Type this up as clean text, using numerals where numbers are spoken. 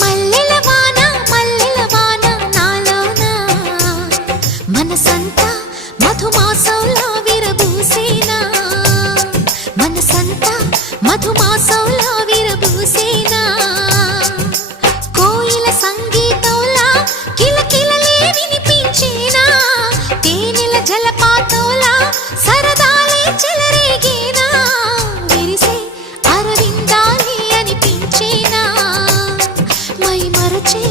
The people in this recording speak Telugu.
మల్లెల వాన నాలోన మనసంతా మధుమాసంలా విరబూసేనా మనసంతా మధుమాసంలా విరబూసేనా కోయిల సంగీతంలా కిలకిలలే వినిపించేనా తేనెల జలపాతంలా సరదాలే చెలరేగేనా విరిసే అరవిందాలే అనిపించేనా మై మరచే